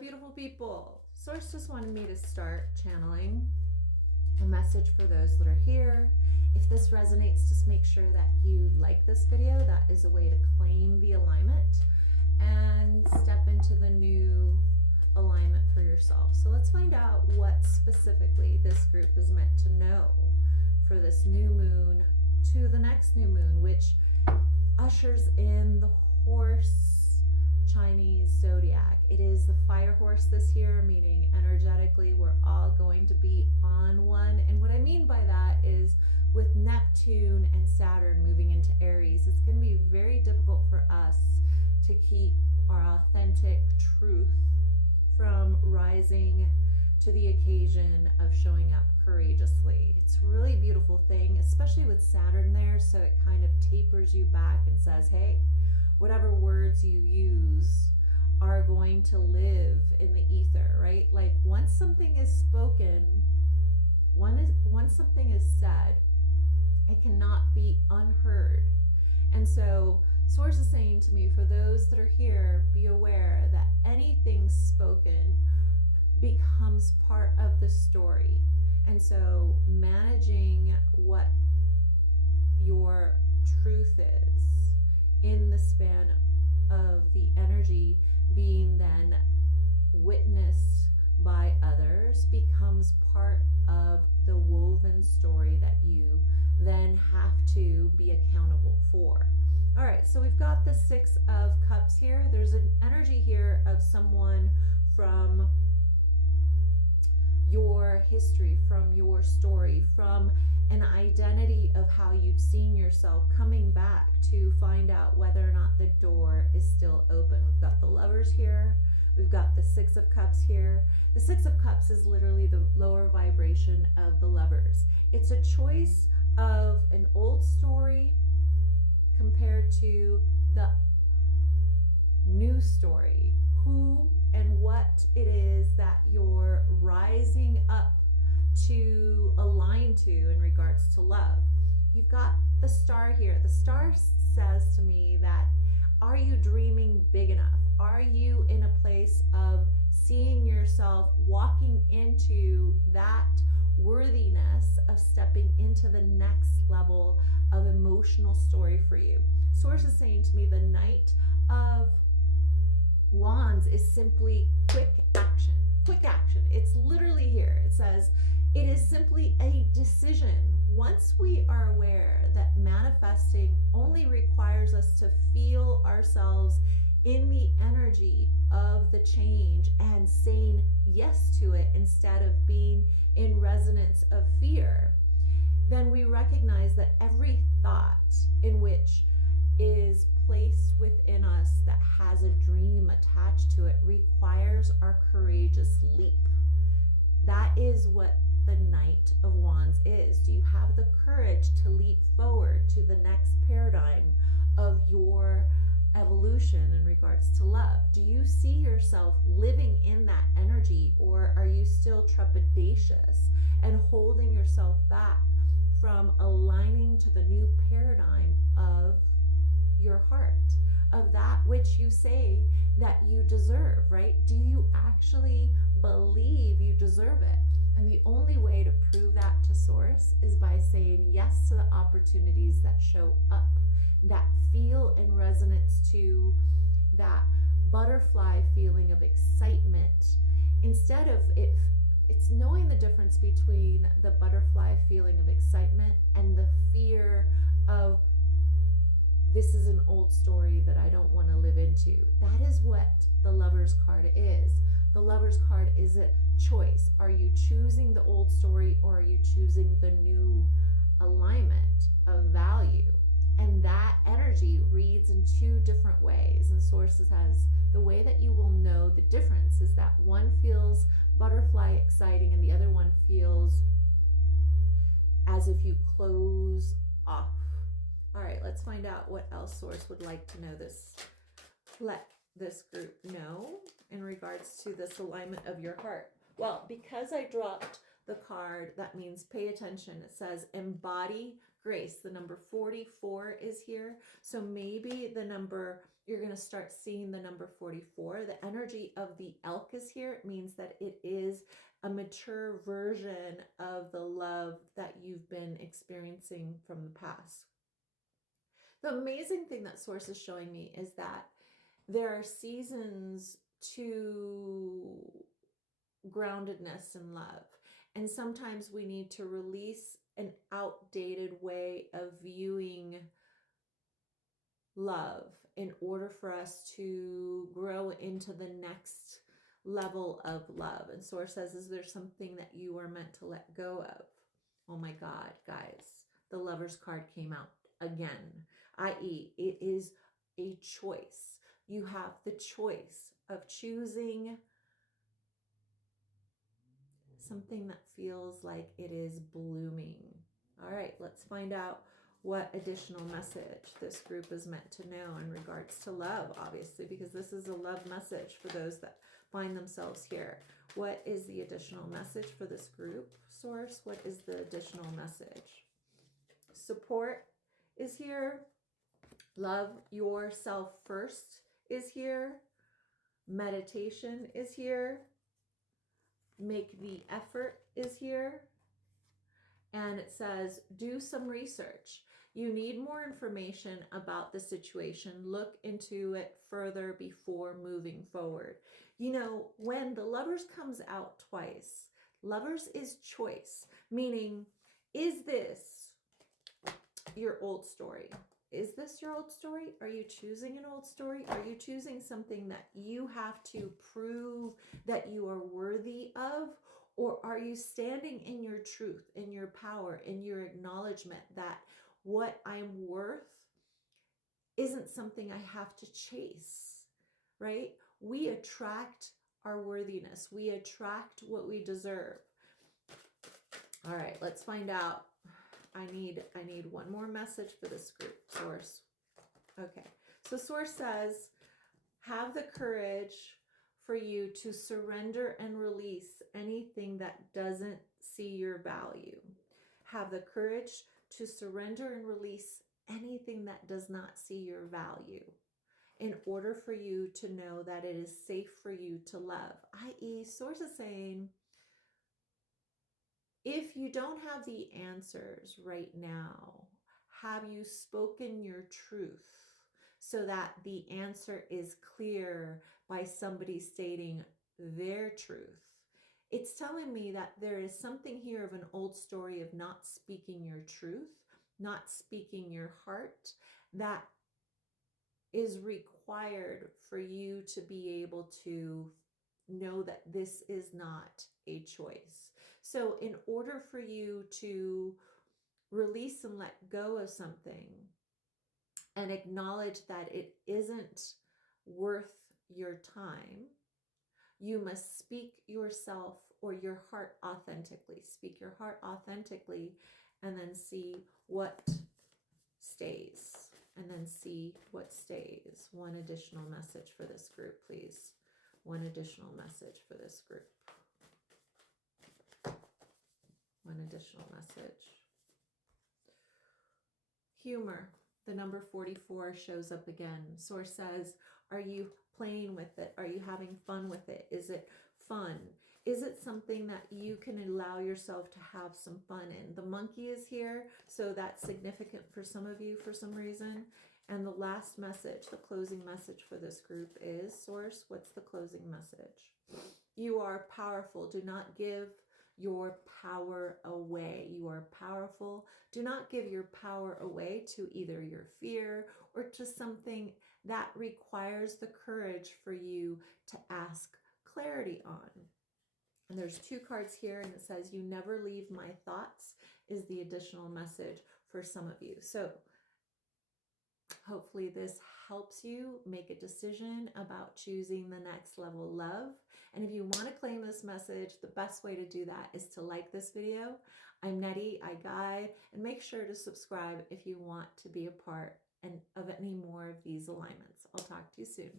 beautiful people. Source just wanted me to start channeling a message for those that are here. If this resonates, just make sure that you like this video. That is a way to claim the alignment and step into the new alignment for yourself. So let's find out what specifically this group is meant to know for this new moon to the next new moon, which ushers in the horse Chinese zodiac. It is the fire horse this year, meaning energetically we're all going to be on one. And what I mean by that is with Neptune and Saturn moving into Aries, it's going to be very difficult for us to keep our authentic truth from rising to the occasion of showing up courageously. It's a really beautiful thing, especially with Saturn there, so it kind of tapers you back and says, hey, whatever words you use are going to live in the ether, right? Like once something is spoken, once something is said, it cannot be unheard. And so Source is saying to me, for those that are here, be aware that anything spoken becomes part of the story. And so managing what your truth is in the span of the energy being then witnessed by others becomes part of the woven story that you then have to be accountable for. All right, so we've got the Six of Cups here. There's an energy here of someone from your history, from your story, from an identity of how you've seen yourself coming back to find out whether or not the door is still open. We've got the Lovers here. We've got the Six of Cups here. The Six of Cups is literally the lower vibration of the Lovers. It's a choice of an old story compared to the new story. Who and what it is that you're rising up to align to in regards to love. You've got the Star here. The Star says to me that, are you dreaming big enough? Are you in a place of seeing yourself walking into that worthiness of stepping into the next level of emotional story for you? Source is saying to me the Knight of Wands is simply quick action. Quick action. It's literally here. It says it is simply a decision. Once we are aware that manifesting only requires us to feel ourselves in the energy of the change and saying yes to it instead of being in resonance of fear, then we recognize that every thought in which is placed within us that has a dream attached to it requires our courageous leap. That is what the Knight of Wands is. Do you have the courage to leap forward to the next paradigm of your evolution in regards to love? Do you see yourself living in that energy, or are you still trepidatious and holding yourself back from aligning to the new paradigm of your heart, of that which you say that you deserve, right? Do you actually believe you deserve it? And the only way to prove that to Source is by saying yes to the opportunities that show up, that feel in resonance to that butterfly feeling of excitement. Instead of it, it's knowing the difference between the butterfly feeling of excitement and the fear of, this is an old story that I don't want to live into. That is what the Lovers card is. The Lovers card is a choice. Are you choosing the old story, or are you choosing the new alignment of value? And that energy reads in two different ways. And Sources has the way that you will know the difference is that one feels butterfly exciting and the other one feels as if you close off. All right, let's find out what else Source would like to know this. Let this group know in regards to this alignment of your heart. Well, because I dropped the card, that means pay attention. It says embody grace. The number 44 is here. So maybe the number you're going to start seeing the number 44. The energy of the elk is here. It means that it is a mature version of the love that you've been experiencing from the past. The amazing thing that Source is showing me is that there are seasons to groundedness and love. And sometimes we need to release an outdated way of viewing love in order for us to grow into the next level of love. And Source says, is there something that you are meant to let go of? Oh my God, guys, the Lover's card came out again, i.e. it is a choice. You have the choice of choosing something that feels like it is blooming. All right, let's find out what additional message this group is meant to know in regards to love, obviously, because this is a love message for those that find themselves here. What is the additional message for this group, Source? What is the additional message? Support is here. Love yourself first is here. Meditation is here. Make the effort is here. And it says, do some research. You need more information about the situation. Look into it further before moving forward. You know, when the Lovers comes out twice, Lovers is choice, meaning, is this your old story? Is this your old story? Are you choosing an old story? Are you choosing something that you have to prove that you are worthy of? Or are you standing in your truth, in your power, in your acknowledgement that what I'm worth isn't something I have to chase, right? We attract our worthiness. We attract what we deserve. All right, let's find out. I need one more message for this group, Source. Okay, so Source says, have the courage for you to surrender and release anything that doesn't see your value. Have the courage to surrender and release anything that does not see your value in order for you to know that it is safe for you to love. I.e., Source is saying, if you don't have the answers right now, have you spoken your truth so that the answer is clear by somebody stating their truth? It's telling me that there is something here of an old story of not speaking your truth, not speaking your heart, that is required for you to be able to know that this is not a choice. So in order for you to release and let go of something and acknowledge that it isn't worth your time, you must speak yourself or your heart authentically. Speak your heart authentically and then see what stays. And then see what stays. One additional message for this group, please. One additional message for this group. One additional message. Humor. The number 44 shows up again. Source says, are you playing with it? Are you having fun with it? Is it fun? Is it something that you can allow yourself to have some fun in? The monkey is here, so that's significant for some of you for some reason. And the last message, the closing message for this group is, Source, what's the closing message? You are powerful. Do not give your power away. You are powerful. Do not give your power away to either your fear or to something that requires the courage for you to ask clarity on. And there's two cards here, and it says, you never leave my thoughts is the additional message for some of you. So hopefully this helps you make a decision about choosing the next level love. And if you want to claim this message, the best way to do that is to like this video. I'm Nety, I guide, and make sure to subscribe if you want to be a part of any more of these alignments. I'll talk to you soon.